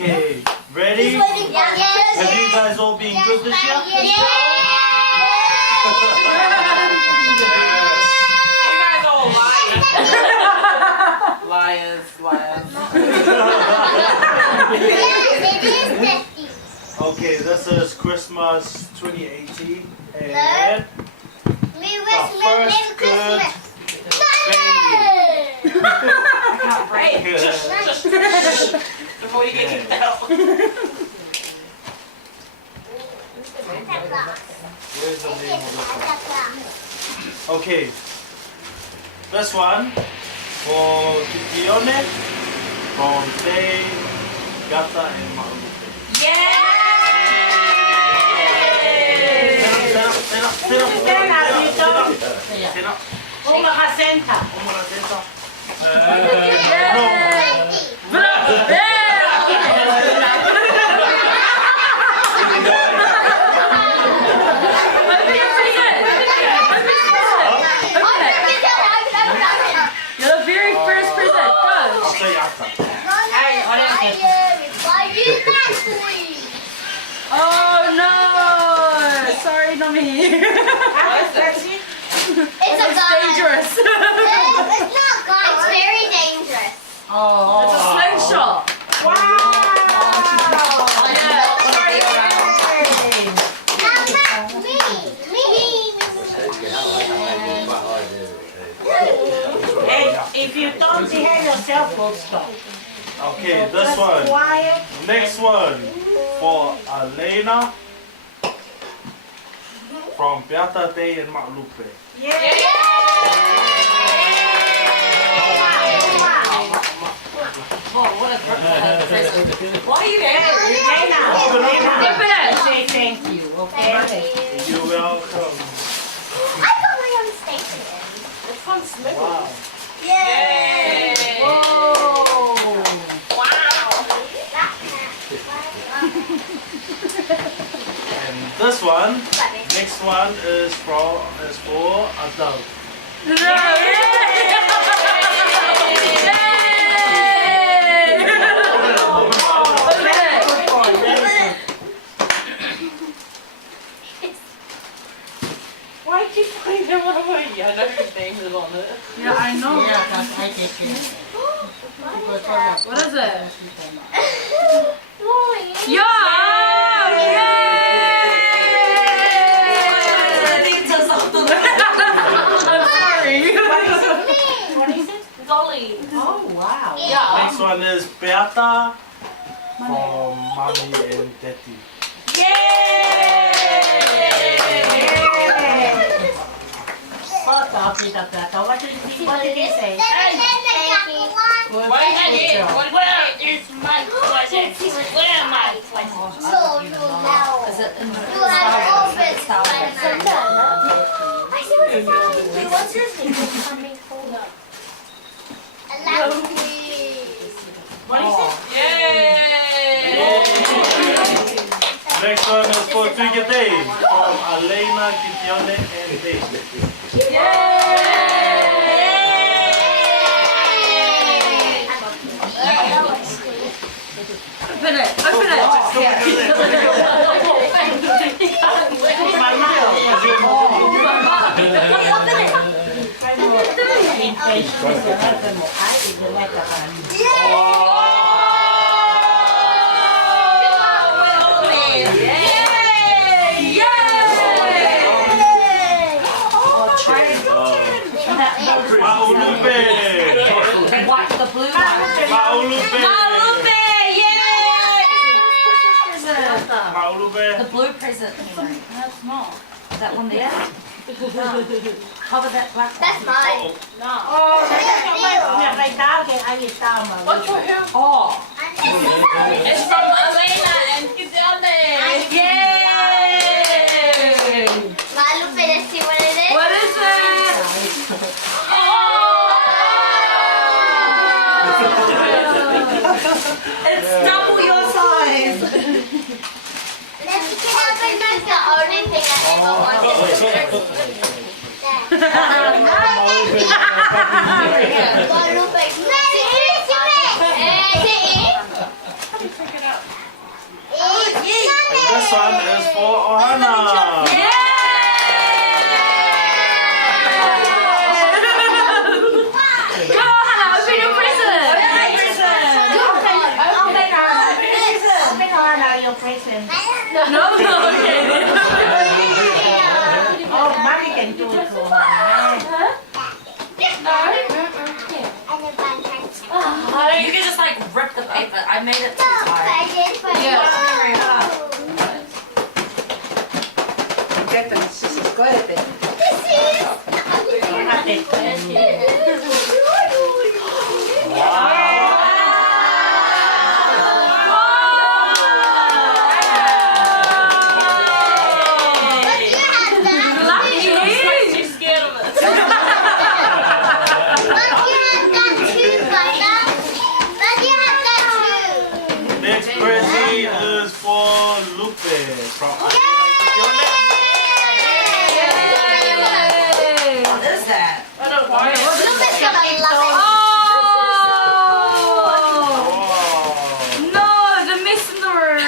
Okay, ready? Yes. Have you guys all been good this year? Yes. You guys all liars. Liars. Okay, this is Christmas 2018 and Merry first good Hey, before you get kicked out. Where's the name of this one? Okay, this one for Kitione from Tay, Gata and Marupe. Stand up. Umakasenta. You're the very first person. Go. I'll say Gata. Oh no! Sorry, not me. It's a gun. Dangerous. It's not gun. It's very dangerous. It's a slingshot. Wow. Not me. Hey, if you don't behave yourself, we'll stop. Okay, this one. Quiet. Next one for Elena from Beata Day and Malupe. What a present. Why are you there? Open it. Say thank you, okay? You're welcome. I got my own station. It's fun smelling. Wow. Yay! Whoa! Wow! And this one, next one is for adult. Why do you put them on away? I know whose name is on it. Yeah, I know. What is it? Yo! I'm sorry. What is it? Dolly. Oh, wow. Next one is Beata from Mommy and Daddy. What did he say? Where is my present? Where am I? No. You have opened Spider-Man. I see what it's saying. Wait, what's yours name? Coming home. Allow me. What is it? Yay! Next one is for Trigate from Elena, Kitione and Daisy. Open it. Open it. My mouth. What's the blue one? Maulupe! The blue present. No, it's not. That one there. No. Cover that black one. That's mine. What's for him? Oh. It's from Elena and Kidone. Yay! Malupe, let's see what it is. What is it? It's double your size. Let's get up and that's the only thing I ever wanted. Malupe. No, okay. Oh, mommy can do it for her. You can just like rip the paper. I made it too hard. She's scared of us. Next present is for Lupe from Alena y Quiñones. What is that? I don't know why. Oh! Oh. No, the mist in the room.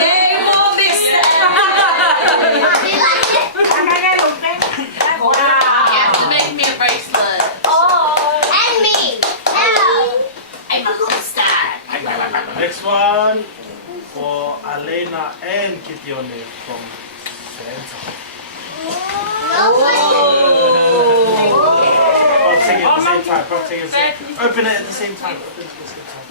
Yay, more mist. You have to make me a bracelet. I'm a star. Next one for Alena and Quiñones from Santa. Oh, take it at the same time. Take it at the same time. Open it at the same time. Open it at the same time.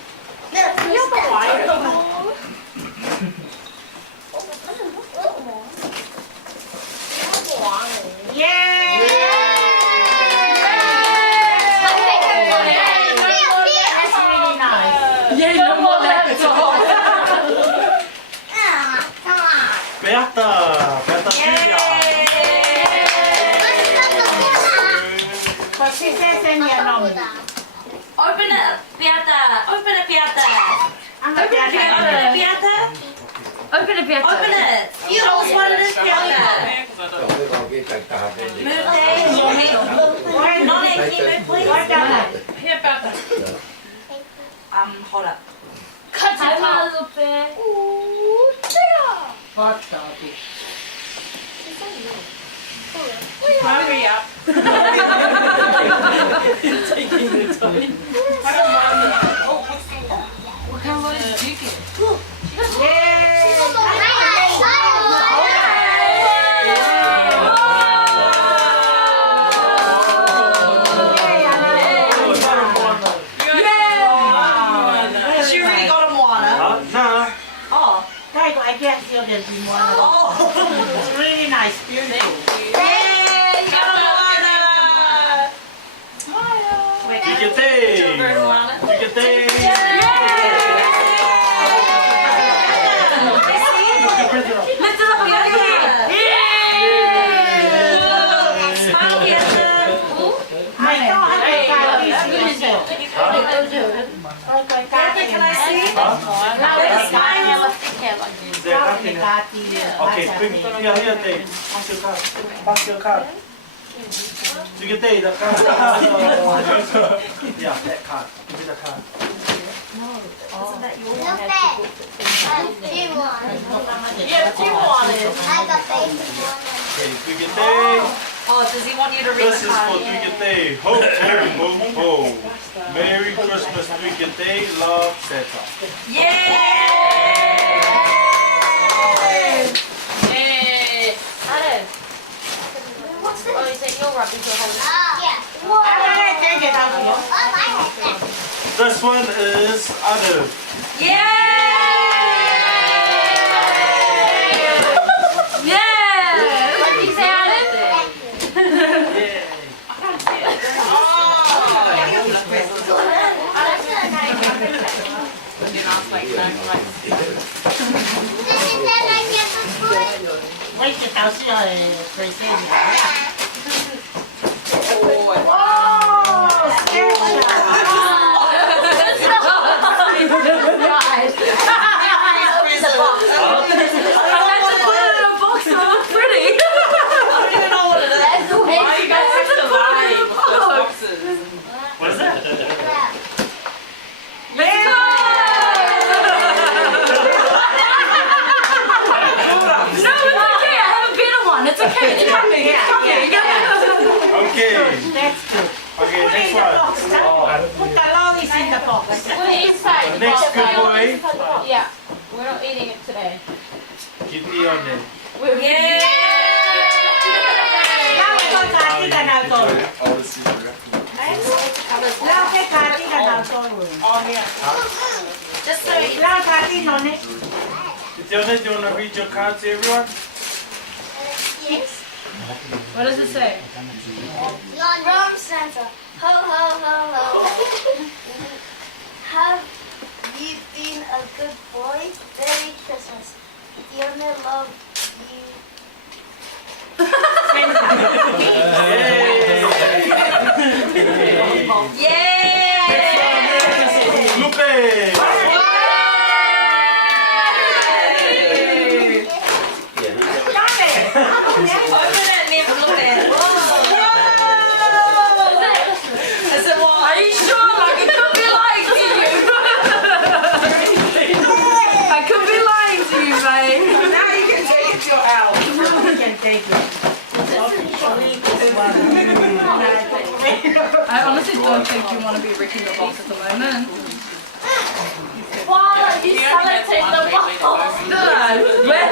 Yay, no more laptop. Beata Pia. Open it, Beata. Open it, Beata. Open it, Beata. Open it, Beata. Open it. You tell us what it is, Beata. Move there. Nonny, can you move, please? Here, Papa. Hold up. Hurry up. Taking the toy. What kind of did you get? She already got a Moana. Nah. Oh. I guess you're going to be one of them. Oh. It's really nice, beautiful. Yay, you got a Moana. Moana. Lift it up, Beata. Smile, Beata. I know I got this myself. Beata, can I see? Huh? Smile. Okay, bring here, Dave. Pass your card. You can take the card. Yeah, that card. Give me the card. Isn't that yours? Yeah, she wanted. Okay, Brigade. Oh, does he want you to read This the is card? for Brigade. Ho, ho, ho, ho. Merry Christmas, Brigade. Love, Santa. Yay! Yay. What's this? Oh, you said you're rubbing your whole This one is Anu. Yay! Yeah! What did you say, Adam? Yay. What is that? It's okay, it's coming, it's coming. Okay. Okay, next one. Put the lollies in the box. Next good boy. Yeah, we're not eating it today. party on it. Yeah. เล่าให้เขาคาที่กันเอาตัว Alles ist recht. เล่าให้คาที่กันเอาตัว On here. Just so you เล่าคาที่นอนนี่ Jonah, do you want to read your card to everyone? Yes. What does it say? From Santa. Ho, ho, ho, ho. Have you been a good boy? Merry Christmas. Fiona love you. Yeah. Lupe! Open it, Nick. Look at it. I said, well, are you sure? Like, it could be lying to you. I could be lying to you, babe. Now you can take it to your house. You can take it. I honestly don't think you want to be Ricky the boss at the moment. Wow, you selling the bottle. No, where